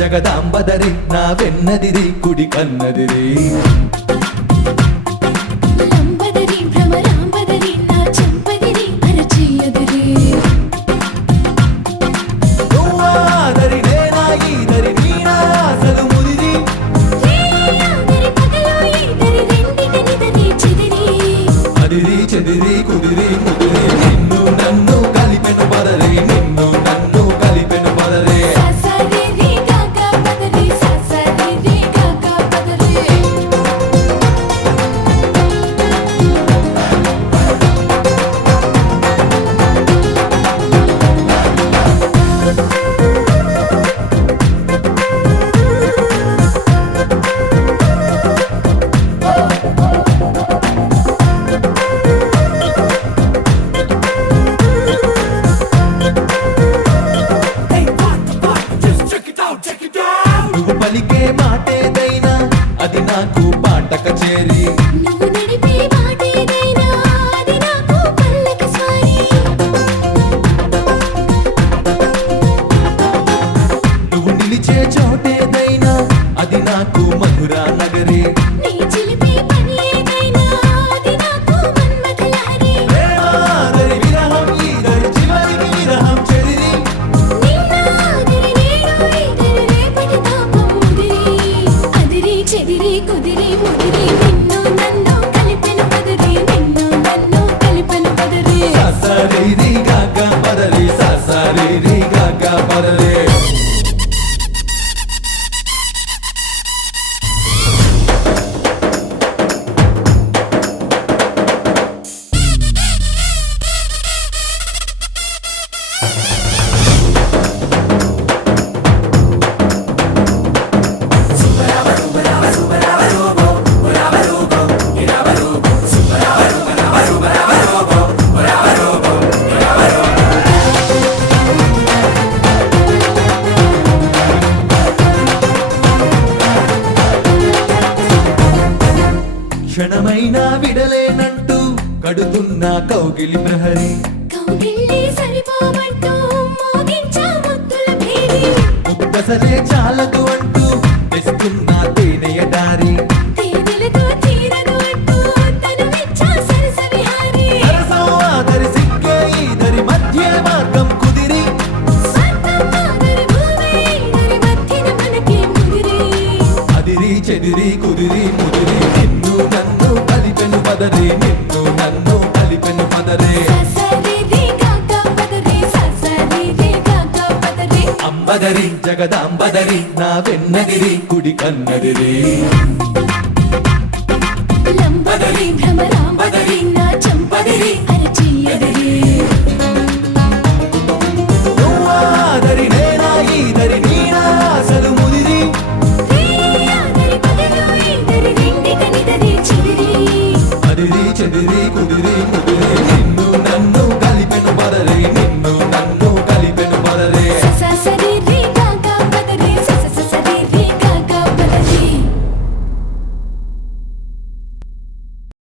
జగదాంబదరి నా వెన్నదిరి కుడి కన్నదిరి లంబదరి భ్రమరాంబదరి నా చెంపదిరి అరచేయదిరి నువ్వాదరి నేనా ఈదరి నీనా అసలు ముదిరి రేయాదరి పగలో ఈదరి రెండిటినిదరి చెదిరి అదిరి చెదిరి కుదిరి ముదిరి నిన్ను నన్ను కలిపెను పదరి నిన్ను నన్ను కలిపెను పదరే ససరి రి గగ పదరి ససరి రి గగ పదరి నువ్వు పలికే మాటేదైనా అది నాకు పాట కచేరి నువ్వు నడిపే మాటేదైనా అది నాకు పల్లకి స్వారీ నువ్వు నిలిచే చోటేదైనా అది నాకు మధురా నగరి నీ చిలిపే పని ఏదైనా అది నాకు మన్మథలహరి ప్రేమాదరి విరహం ఈదరి చివరికి విరహం చెదిరి నిన్నాదిరి నేను ఈదరి రేపటి తాపం ముదిరి అదిరి చెదిరి కుదిరి ముదిరి నిన్ను నన్ను కలిపెను పదరి నిన్ను నన్ను కలిపెను పదరి ససరి గగ పదరి ససరి గగ పదరే క్షణమైనా విడలేనంటూ కడుతున్న కౌగిలి ప్రహరి కౌగిళ్ళే సరిపోమంటూ మోగించా ముద్దుల భేరి ముక్కసలే చాలదు అంటూ తెస్తున్న తేనెయ దారి తేనెలతో తీరదు అంటూ తను మెచ్చా సరస విహారి సరసం ఆదరి సిక్కే ఈదరి మధ్య మార్గం కుదిరి స్వర్గం ఆదరి భూమి ఈదరి మధ్యన మనకే ముదిరి అదిరి చెదిరి కుదిరి ముదిరి నిన్ను నన్ను కలిపెను పదరి నిన్ను నన్ను కలిపెను పదరే ససరి రి గగ పదరి ససరి రి గగ పదరి అంబదరి జగదాంబదరి నా వెన్నగిరి కుడి కన్నదిరి లంబదరి భ్రమరాంబదరి